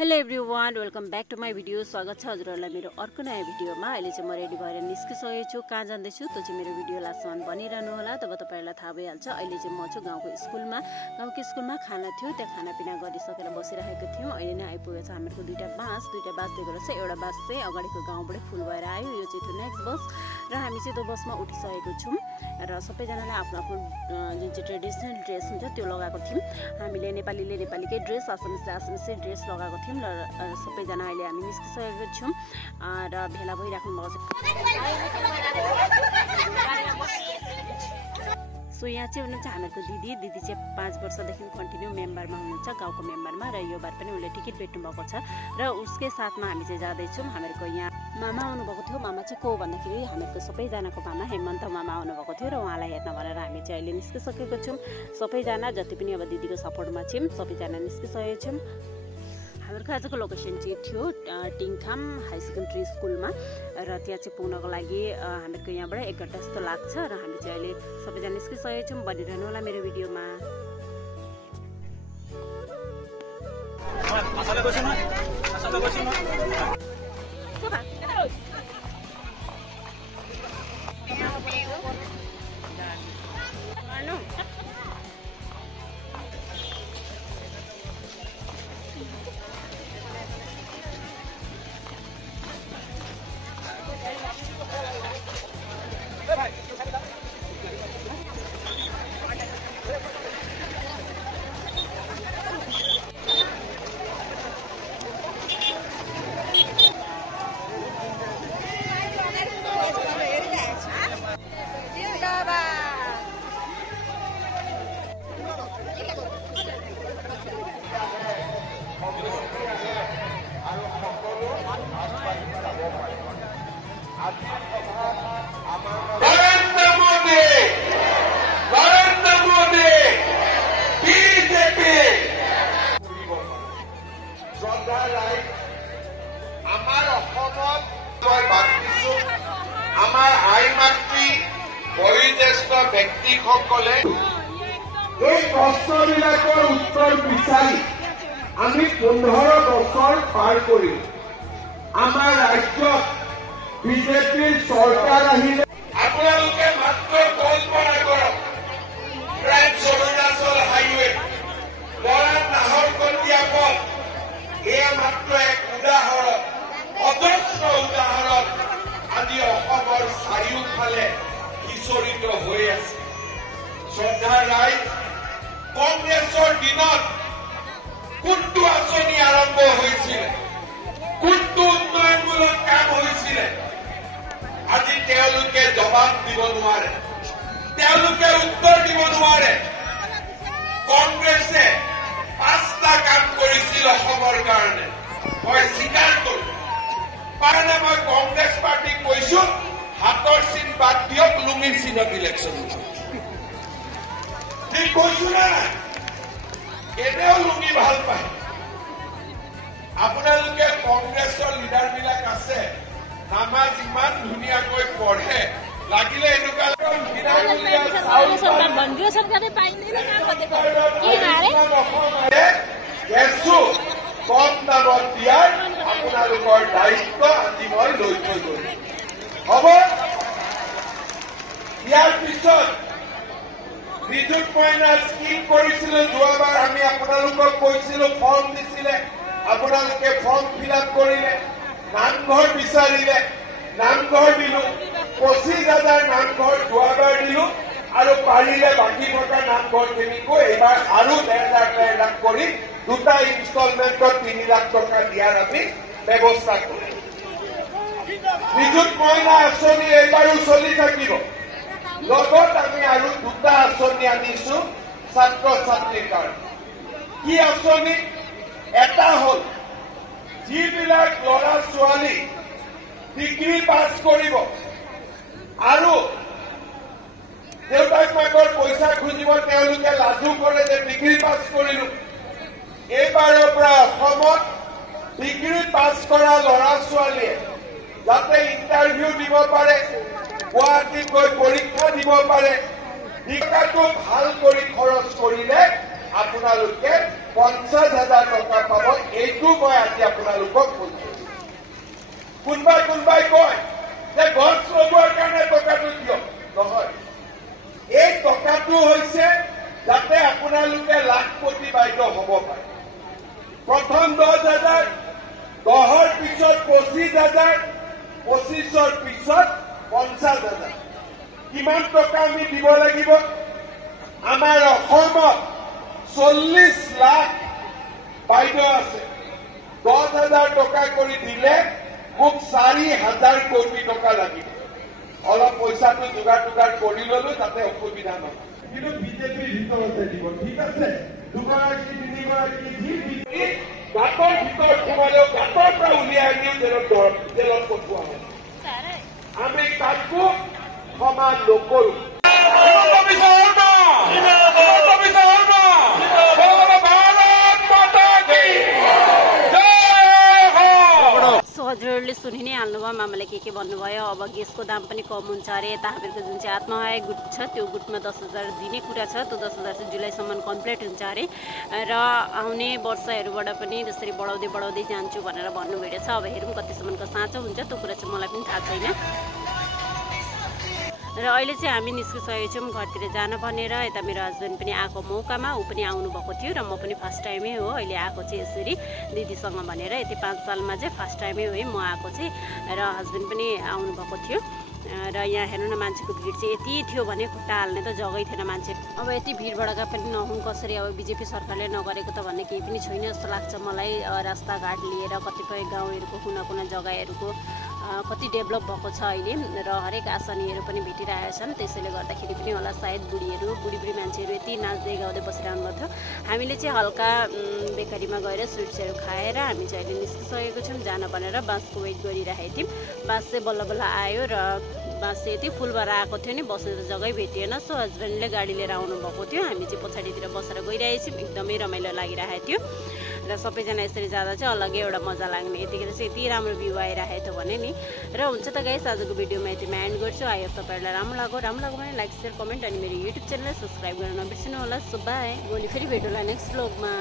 Hello everyone welcome back to my video. स्वागत छ हजुरहरुलाई मेरो अर्को नयाँ भिडियोमा। अहिले चाहिँ म रेडी भएर निस्किसकेको छु। कहाँ जाँदैछु त्यो चाहिँ मेरो भिडियो लास्टसम्म बनिरहनु होला, तब तपाईहरुलाई थाहा भइहाल्छ। अहिले चाहिँ म छु गाउँको स्कुलमा। गाउँको स्कुलमा खाना थियो, त्यहाँ खानापिना गरिसकेर बसिरहेको थियौँ। अहिले नै आइपुगेछ हामीहरुको दुईटा बास दिएको रहेछ। एउटा बास चाहिँ अगाडिको गाउँबाटै फुल भएर आयो, यो चाहिँ त्यो नेक्स्ट बस र हामी चाहिँ त्यो बसमा उठिसकेको छौँ र सबैजनाले आफ्नो आफ्नो जुन चाहिँ ट्रेडिसनल ड्रेस हुन्छ त्यो लगाएको थियौँ। हामीले नेपालीकै ड्रेस, आसामिसले ड्रेस लगाएको थियौँ र सबैजना अहिले हामी निस्किसकेको छौँ र भेला भइराख्नु भएको छ। सो यहाँ चाहिँ हुनुहुन्छ हामीहरूको दिदी चाहिँ 5 वर्षदेखि कन्टिन्यू मेम्बरमा हुनुहुन्छ, गाउँको मेम्बरमा, र यो बार पनि उसले टिकट भेट्नु भएको छ र उसकै साथमा हामी चाहिँ जाँदैछौँ। हामीहरूको यहाँ मामा आउनुभएको थियो। मामा चाहिँ को भन्दाखेरि हामीहरूको सबैजनाको मामा हेमन्त मामा आउनुभएको थियो र उहाँलाई हेर्न भनेर हामी चाहिँ अहिले निस्किसकेको छौँ। सबैजना जति पनि अब दिदीको सपोर्टमा छौँ, सबैजना निस्किसकेको छौँ। हामीहरूको आजको लोकेसन चाहिँ थियो टिङखाम हाई सेकेन्ड्री स्कुलमा र त्यहाँ चाहिँ पुग्नको लागि हामीहरूको यहाँबाट 1 घन्टा जस्तो लाग्छ र हामी चाहिँ अहिले सबैजना निस्किसकेको छौँ। बनिरहनु होला मेरो भिडियोमा। আমাৰ আই মাতৃ বয়োজ্যেষ্ঠ ব্যক্তিসকলে এই প্ৰশ্নবিলাকৰ উত্তৰ বিচাৰি আমি 15 বছৰ পাৰ কৰিলো। আমাৰ ৰাজ্যত বিজেপিৰ চৰকাৰ আহিলে আপোনালোকে মাত্ৰ কল্পনা কৰক, অৰুণাচল হাইৱে, মৰাণ নাহৰকটীয়া পথ, এয়া মাত্ৰ এক উদাহৰণ, অজস্ৰ উদাহৰণ আজি অসমৰ চাৰিওফালে সিঁচৰিত হৈ আছে। শ্ৰদ্ধাৰ ৰাইজ, কংগ্ৰেছৰ দিনত কোনটো আঁচনি আৰম্ভ হৈছিলে, কোনটো উন্নয়নমূলক কাম হৈছিলে, আজি তেওঁলোকে জবাব দিব নোৱাৰে, তেওঁলোকে উত্তৰ দিব নোৱাৰে। কংগ্ৰেছে 5টা কাম কৰিছিল অসমৰ কাৰণে, মই স্বীকাৰ কৰোঁ। কাৰণে মই কংগ্ৰেছ পাৰ্টিক কৈছো, হাতৰ চিন বাদ দিয়ক, লুঙিৰ চিনত ইলেকশ্যন ঠিক কৈছো না নাই? এনেও লুঙি ভাল পায়। আপোনালোকে কংগ্ৰেছৰ লিডাৰবিলাক আছে, নামাজ ইমান ধুনীয়াকৈ পঢ়ে, লাগিলে এনেকুৱা কম দামত দিয়াৰ আপোনালোকৰ দায়িত্ব আজি মই লৈ থৈ গলো। হ'ব, ইয়াৰ পিছত বিদ্যুৎ মইনা স্কিম কৰিছিলো। যোৱাবাৰ আমি আপোনালোকক কৈছিলো, ফৰ্ম দিছিলে, আপোনালোকে ফৰ্ম ফিল আপ কৰিলে, নামঘৰ বিচাৰিলে, নামঘৰ দিলো। 25,000 নামঘৰ যোৱাবাৰ দিলো আৰু পাৰিলে বাকী থকা নামঘৰখিনিকো এইবাৰ আৰু 1.5 লাখ কৰি 2টা ইনষ্টলমেণ্টত 3 লাখ টকা দিয়াৰ আমি ব্যৱস্থা কৰিম। বিদ্যুৎ মইনা আঁচনি এইবাৰো চলি থাকিব। লগত আমি আৰু 2টা আঁচনি আনিছো ছাত্ৰ ছাত্ৰীৰ কাৰণে। কি আঁচনি? এটা হ'ল, যিবিলাক ল'ৰা ছোৱালী ডিগ্ৰী পাছ কৰিব আৰু দেউতাক মাকৰ পইচা খুজিব, তেওঁলোকে লাজু কৰে যে ডিগ্ৰী পাছ কৰিলো। এইবাৰৰ পৰা অসমত ডিগ্ৰী পাছ কৰা ল'ৰা ছোৱালীয়ে যাতে ইণ্টাৰভিউ দিব পাৰে, গুৱাহাটীত গৈ পৰীক্ষা দিব পাৰে, শিক্ষাটো ভাল কৰি খৰচ কৰিলে আপোনালোকে 50,000 টকা পাব। এইটো মই আজি আপোনালোকক কৈছো। কোনোবাই কয় যে গছ লগোৱাৰ কাৰণে টকাটো দিয়ক। নহয়, এই টকাটো হৈছে যাতে আপোনালোকে লাখপতি বাইদেউ হ'ব পাৰে। প্ৰথম 10,000, 10ৰ পিছত 25,000, 25ৰ পিছত 50,000। কিমান টকা আমি দিব লাগিব? আমাৰ অসমত 40 লাখ বাইদেউ আছে। 10,000 টকা কৰি দিলে মোক 4,000 কোটি টকা লাগিব। অলপ পইচাটো যোগাৰ কৰি ললো, তাতে অসুবিধা নহয়। কিন্তু বিজেপিৰ ভিতৰতে দিব, ঠিক আছে? 2গৰাকী 3গৰাকী দি গাঁতৰ ভিতৰত সোমালেও গাঁতৰ পৰা উলিয়াই আনিও জেলত পঠোৱা হয়। আমি কাকো ক্ষমা নকৰো। हजुरहरूले सुनि नै हाल्नुभयो, मामाले के भन्नुभयो। अब ग्यासको दाम पनि कम हुन्छ अरे। यता हामीहरूको जुन चाहिँ आत्मसहायक गुट छ त्यो गुटमा 10,000 दिने कुरा छ। त्यो 10,000 चाहिँ जुलाईसम्म कम्प्लिट हुन्छ अरे र आउने वर्षहरूबाट पनि त्यसरी बढाउँदै जान्छु भनेर भन्नुभएको छ। अब हेरौँ कतिसम्मको साँचो हुन्छ, त्यो कुरा चाहिँ मलाई पनि थाहा छैन। र अहिले चाहिँ हामी निस्किसकेको छौँ घरतिर जान भनेर। यता मेरो हस्बेन्ड पनि आएको मौकामा ऊ पनि आउनुभएको थियो र म पनि फर्स्ट टाइमै हो अहिले आएको चाहिँ यसरी दिदीसँग भनेर। यति 5 सालमा चाहिँ फर्स्ट टाइमै हो है म आएको चाहिँ, र हस्बेन्ड पनि आउनुभएको थियो। र यहाँ हेर्नु न, मान्छेको भिड चाहिँ यति थियो भने खुट्टा हाल्ने त जग्गै थिएन मान्छे। अब यति भिड भडका पनि नहुन् कसरी, अब बिजेपी सरकारले नगरेको त भन्ने केही पनि छैन जस्तो लाग्छ मलाई। रास्ताघाट लिएर कतिपय गाउँहरूको कुना जग्गाहरूको कति डेभलप भएको छ अहिले र हरेक आसनीहरू पनि भेटिरहेका छन्। त्यसैले गर्दाखेरि पनि होला सायद बुढी मान्छेहरू यति नाच्दै गाउँदै बसिरहनु भएको थियो। हामीले चाहिँ हल्का बेकरीमा गएर स्विट्सहरू खाएर हामी चाहिँ अहिले निस्किसकेको छौँ जान भनेर। बासको वेट गरिरहेको थियौँ। बास चाहिँ बल्ल आयो र बास चाहिँ यति फुल भएर आएको थियो नि, बस्ने त जग्गै भेटिएन। सो हस्बेन्डले गाडी लिएर आउनुभएको थियो, हामी चाहिँ पछाडितिर बसेर गइरहेको छौँ। एकदमै रमाइलो लागिरहेको थियो र सबैजना यसरी जाँदा चाहिँ अलग्गै एउटा मजा लाग्ने। यतिखेर चाहिँ यति राम्रो भ्यू आइरहेको थियो भने नि। र हुन्छ त गाइस, आजको भिडियोमा यतिमा एन्ड गर्छु। आई होप तपाईँहरूलाई राम्रो लाग्यो भने लाइक सेयर कमेन्ट अनि मेरो युट्युब च्यानललाई सब्सक्राइब गर्न नबिर्सिनु होला। सो बाई, भोलि फेरि भेटौँला नेक्स्ट भ्लगमा।